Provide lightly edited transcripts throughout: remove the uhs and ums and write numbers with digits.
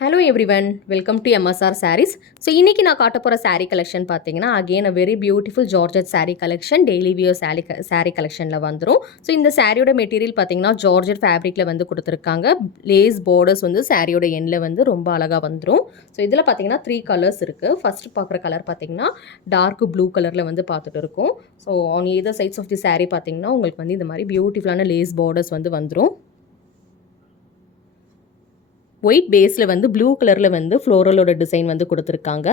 Hello everyone, welcome to MSR sarees. So இன்றைக்கி நான் காட்ட போகிற சாரீ கலெக்ஷன் பார்த்தீங்கன்னா again a very beautiful georgette sari collection, daily wear sari கலெக்ஷனில் வந்துடும். ஸோ இந்த சாரியோட மெட்டீரியல் பார்த்தீங்கன்னா ஜார்ஜெட் ஃபேப்ரிக்கில் வந்து கொடுத்துருக்காங்க. லேஸ் பார்டர்ஸ் வந்து சாரியோட எண்ணில் வந்து ரொம்ப அழகாக வந்துடும். ஸோ இதில் பார்த்தீங்கன்னா 3 கலர்ஸ் இருக்குது. ஃபஸ்ட்டு பார்க்குற கலர் பார்த்தீங்கன்னா டார்க் ப்ளூ கலரில் வந்து பார்த்துட்டு இருக்கும். So on either sides of the sari பார்த்தீங்கன்னா உங்களுக்கு வந்து இந்த மாதிரி பியூட்டிஃபுல்லான லேஸ் பார்டர்ஸ் வந்து வந்துடும். ஒயிட் பேஸில் வந்து ப்ளூ கலரில் வந்து ஃப்ளோரலோட டிசைன் வந்து கொடுத்துருக்காங்க.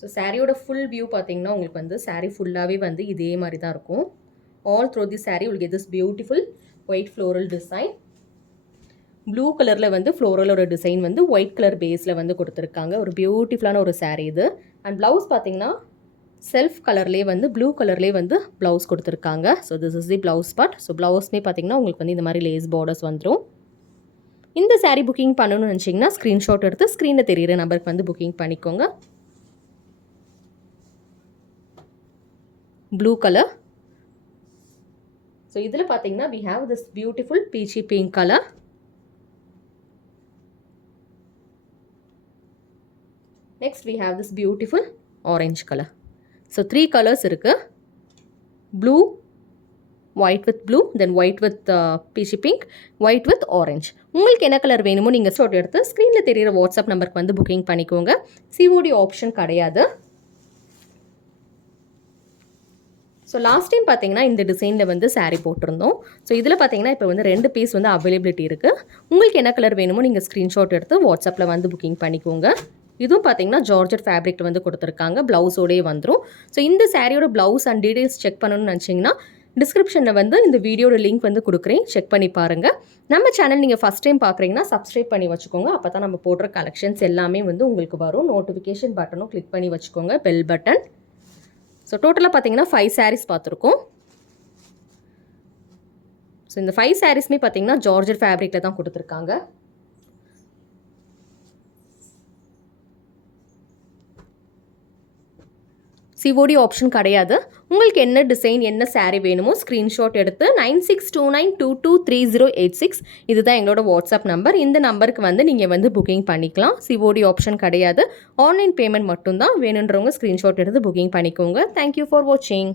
ஸோ சாரியோட ஃபுல் வியூ பார்த்தீங்கன்னா உங்களுக்கு வந்து சாரீ ஃபுல்லாகவே வந்து இதே மாதிரி தான் இருக்கும். ஆல் த்ரூ தி சாரீ உங்களுக்கு this beautiful white floral design. Blue கலரில் வந்து ஃப்ளோரலோட டிசைன் வந்து ஒயிட் கலர் பேஸில் வந்து கொடுத்துருக்காங்க. ஒரு பியூட்டிஃபுல்லான ஒரு சாரீ இது. அண்ட் ப்ளவுஸ் பார்த்தீங்கன்னா செல்ஃப் கலர்லேயே வந்து ப்ளூ கலர்லேயே வந்து ப்ளவுஸ் கொடுத்துருக்காங்க. So this is the blouse part. So ப்ளவுஸ்மே பார்த்தீங்கன்னா உங்களுக்கு வந்து இந்த மாதிரி லேஸ் பார்டர்ஸ் வந்துடும். இந்த சாரீ புக்கிங் பண்ணணும்னு நினச்சிங்கன்னா ஸ்க்ரீன்ஷாட் எடுத்து ஸ்க்ரீனில் தெரியிற நம்பருக்கு வந்து புக்கிங் பண்ணிக்கோங்க. Blue colour. ஸோ இதில் பார்த்தீங்கன்னா we have this beautiful peachy pink color. Next we have this beautiful orange color. So 3 colours இருக்குது. Blue, white with blue, then white with peachy pink, white with orange. உங்களுக்கு என்ன colour வேணுமோ நீங்கள் screenshot எடுத்து ஸ்க்ரீனில் தெரியிற வாட்ஸ்அப் நம்பருக்கு வந்து புக்கிங் பண்ணிக்கோங்க. சிஓடி ஆப்ஷன் கிடையாது. ஸோ லாஸ்ட் டைம் பார்த்தீங்கன்னா இந்த டிசைனில் வந்து சாரீ போட்டிருந்தோம். ஸோ இதில் பார்த்தீங்கன்னா இப்போ வந்து 2 பீஸ் வந்து அவைலபிலிட்டி இருக்குது. உங்களுக்கு என்ன கலர் வேணுமோ நீங்கள் ஸ்க்ரீன்ஷாட் எடுத்து வாட்ஸ்அப்பில் வந்து புக்கிங் பண்ணிக்கோங்க. இதுவும் பார்த்தீங்கன்னா ஜார்ஜெட் ஃபேப்ரிக் வந்து கொடுத்துருக்காங்க. ப்ளவுஸோடே வந்துடும். ஸோ இந்த சாரியோட ப்ளவுஸ் அண்ட் டீடைல்ஸ் செக் பண்ணணும்னு நினச்சிங்கன்னா டிஸ்கிரிப்ஷனில் வந்து இந்த வீடியோட லிங்க் வந்து கொடுக்குறேன், செக் பண்ணி பாருங்கள். நம்ம சேனல் நீங்கள் ஃபஸ்ட் டைம் பார்க்குறீங்கன்னா சப்ஸ்கிரைப் பண்ணி வச்சுக்கோங்க. அப்போ தான் நம்ம போடுற கலெக்ஷன்ஸ் எல்லாமே வந்து உங்களுக்கு வரும். நோட்டிஃபிகேஷன் பட்டனும் கிளிக் பண்ணி வச்சுக்கோங்க, பெல் பட்டன். ஸோ டோட்டலாக பார்த்தீங்கன்னா 5 சாரீஸ் பார்த்துருக்கோம். ஸோ இந்த 5 சாரீஸ்மே பார்த்தீங்கன்னா ஜார்ஜெட் ஃபேப்ரிக்கில் தான் கொடுத்துருக்காங்க. சிஓடி ஆப்ஷன் கிடையாது. உங்களுக்கு என்ன டிசைன் என்ன சாரீ வேணுமோ ஸ்க்ரீன்ஷாட் எடுத்து 9629223086 இதுதான் எங்களோட வாட்ஸ்அப் நம்பர். இந்த நம்பருக்கு வந்து நீங்கள் வந்து புக்கிங் பண்ணிக்கலாம். சிஓடி ஆப்ஷன் கிடையாது. ஆன்லைன் பேமெண்ட் மட்டும்தான். வேணுன்றவங்க ஸ்க்ரீன்ஷாட் எடுத்து புக்கிங் பண்ணிக்கோங்க. தேங்க்யூ ஃபார் வாட்சிங்.